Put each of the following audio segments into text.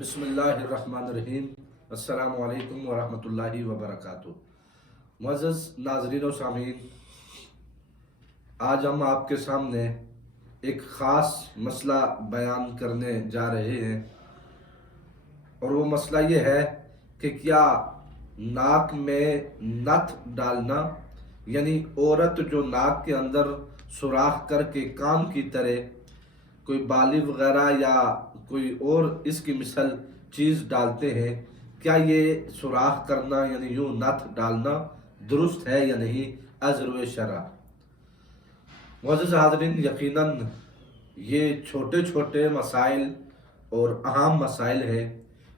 بسم اللہ الرحمن الرحیم۔ السلام علیکم ورحمۃ اللہ وبرکاتہ۔ معزز ناظرین و سامعین، آج ہم آپ کے سامنے ایک خاص مسئلہ بیان کرنے جا رہے ہیں، اور وہ مسئلہ یہ ہے کہ کیا ناک میں نتھ ڈالنا، یعنی عورت جو ناک کے اندر سوراخ کر کے کان کی طرح کوئی بالی وغیرہ یا کوئی اور اس کی مثل چیز ڈالتے ہیں، کیا یہ سوراخ کرنا یعنی یوں نتھ ڈالنا درست ہے یا نہیں ازرو شرع؟ معزز حاضرین، یقیناً یہ چھوٹے چھوٹے مسائل اور اہم مسائل ہیں،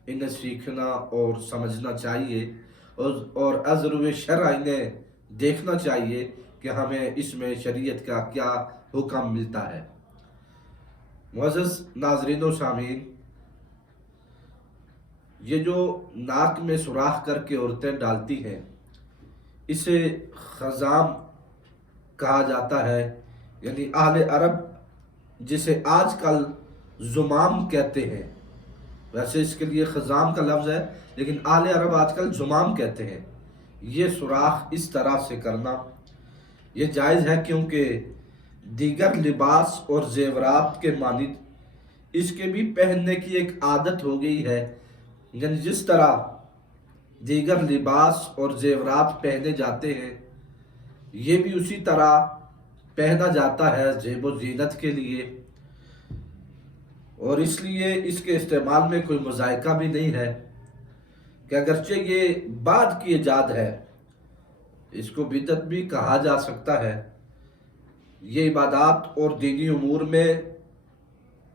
انہیں سیکھنا اور سمجھنا چاہیے، اور ازرو شرع انہیں دیکھنا چاہیے کہ ہمیں اس میں شریعت کا کیا حکم ملتا ہے۔ معزز ناظرین و سامعین، یہ جو ناک میں سوراخ کر کے عورتیں ڈالتی ہیں، اسے خزام کہا جاتا ہے، یعنی اہل عرب جسے آج کل زمام کہتے ہیں۔ ویسے اس کے لیے خزام کا لفظ ہے، لیکن اہل عرب آج کل زمام کہتے ہیں۔ یہ سوراخ اس طرح سے کرنا یہ جائز ہے، کیونکہ دیگر لباس اور زیورات کے مانند اس کے بھی پہننے کی ایک عادت ہو گئی ہے، یعنی جس طرح دیگر لباس اور زیورات پہنے جاتے ہیں، یہ بھی اسی طرح پہنا جاتا ہے زیب و زینت کے لیے، اور اس لیے اس کے استعمال میں کوئی مذائقہ بھی نہیں ہے، کہ اگرچہ یہ بعد کی ایجاد ہے، اس کو بدعت بھی کہا جا سکتا ہے۔ یہ عبادات اور دینی امور میں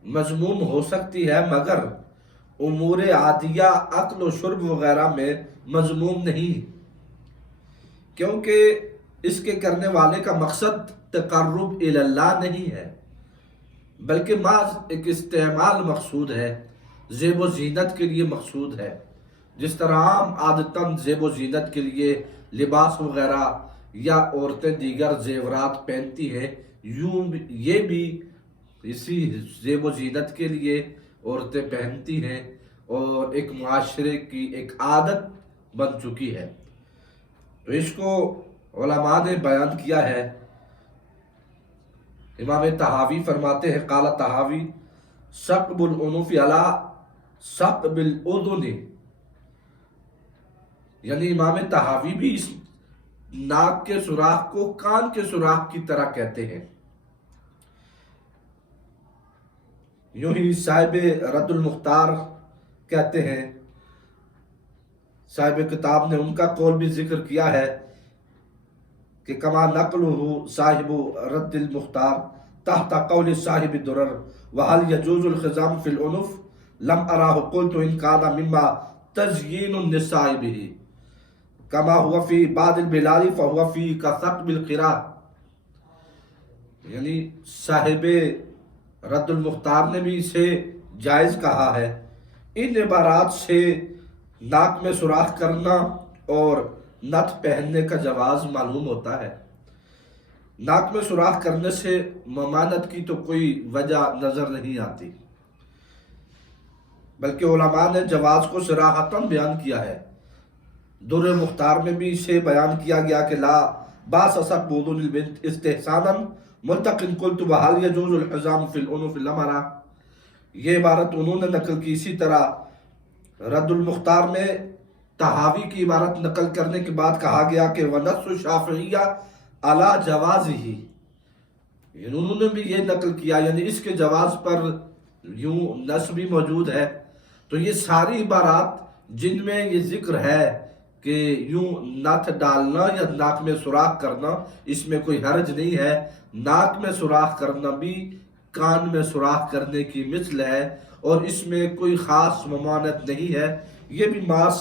مذموم ہو سکتی ہے، مگر امور عادیہ اکل و شرب وغیرہ میں مذموم نہیں، کیونکہ اس کے کرنے والے کا مقصد تقرب الی اللہ نہیں ہے، بلکہ محض ایک استعمال مقصود ہے، زیب و زینت کے لیے مقصود ہے۔ جس طرح عام عادتاً زیب و زینت کے لیے لباس وغیرہ یا عورتیں دیگر زیورات پہنتی ہیں، یوں یہ بھی اسی زیب و زینت کے لیے عورتیں پہنتی ہیں، اور ایک معاشرے کی ایک عادت بن چکی ہے۔ تو اس کو علماء نے بیان کیا ہے۔ امام طحاوی فرماتے ہیں، قال طحاوی ثقب الانف علی ثقب الاذن، یعنی امام طحاوی بھی اس ناک کے سوراخ کو کان کے سوراخ کی طرح کہتے ہیں۔ یوں ہی صاحب رد المختار کہتے ہیں، صاحب کتاب نے ان کا قول بھی ذکر کیا ہے کہ کما نقلہ صاحب رد المختار تحت قول صاحب الدرر وحل یجوز الخزام فی العنف لم اراہ قلت ان کان مما تزیین النساء به کما ہوا فی بعض البلاد فہوا فی کثقب القراء، یعنی صاحب رد المختار نے بھی اسے جائز کہا ہے۔ ان عبارات سے ناک میں سوراخ کرنا اور نتھ پہننے کا جواز معلوم ہوتا ہے۔ ناک میں سوراخ کرنے سے ممانعت کی تو کوئی وجہ نظر نہیں آتی، بلکہ علماء نے جواز کو صراحتاً بیان کیا ہے۔ در مختار میں بھی اسے بیان کیا گیا کہ لا باس ثقب اذن البنت استحسانا ملتقن قلت وحل یجوز الحزام فی العنف لم ارا، یہ عبارت انہوں نے نقل کی۔ اسی طرح رد المختار میں طحاوی کی عبارت نقل کرنے کے بعد کہا گیا کہ وَنَصُّ الشَّافِعِيَّ عَلَى جَوَازِهِ، یعنی انہوں نے بھی یہ نقل کیا، یعنی اس کے جواز پر یوں نص بھی موجود ہے۔ تو یہ ساری عبارات جن میں یہ ذکر ہے کہ یوں نتھ ڈالنا یا ناک میں سوراخ کرنا، اس میں کوئی حرج نہیں ہے۔ ناک میں سوراخ کرنا بھی کان میں سوراخ کرنے کی مثل ہے، اور اس میں کوئی خاص ممانعت نہیں ہے۔ یہ بھی محض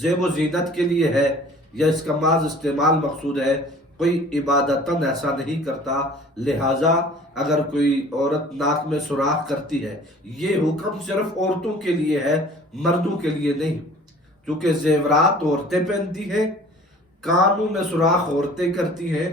زیب و زینت کے لیے ہے، یا اس کا محض استعمال مقصود ہے، کوئی عبادتاً ایسا نہیں کرتا۔ لہٰذا اگر کوئی عورت ناک میں سوراخ کرتی ہے، یہ حکم صرف عورتوں کے لیے ہے، مردوں کے لیے نہیں، کیونکہ زیورات عورتیں پہنتی ہیں، کانوں میں سوراخ عورتیں کرتی ہیں،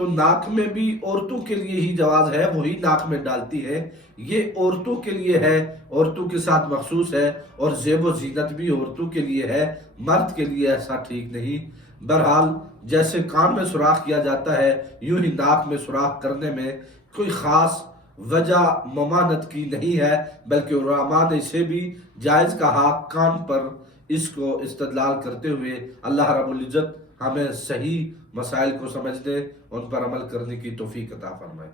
تو ناک میں بھی عورتوں کے لیے ہی جواز ہے، وہی ناک میں ڈالتی ہے، یہ عورتوں کے لیے ہے، عورتوں کے ساتھ مخصوص ہے، اور زیب و زینت بھی عورتوں کے لیے ہے، مرد کے لیے ایسا ٹھیک نہیں۔ بہرحال جیسے کان میں سوراخ کیا جاتا ہے، یوں ہی ناک میں سوراخ کرنے میں کوئی خاص وجہ ممانعت کی نہیں ہے، بلکہ علماء نے اسے بھی جائز کہا کان پر، اس کو استدلال کرتے ہوئے اللہ رب العزت ہمیں صحیح مسائل کو سمجھنے، ان پر عمل کرنے کی توفیق عطا فرمائے۔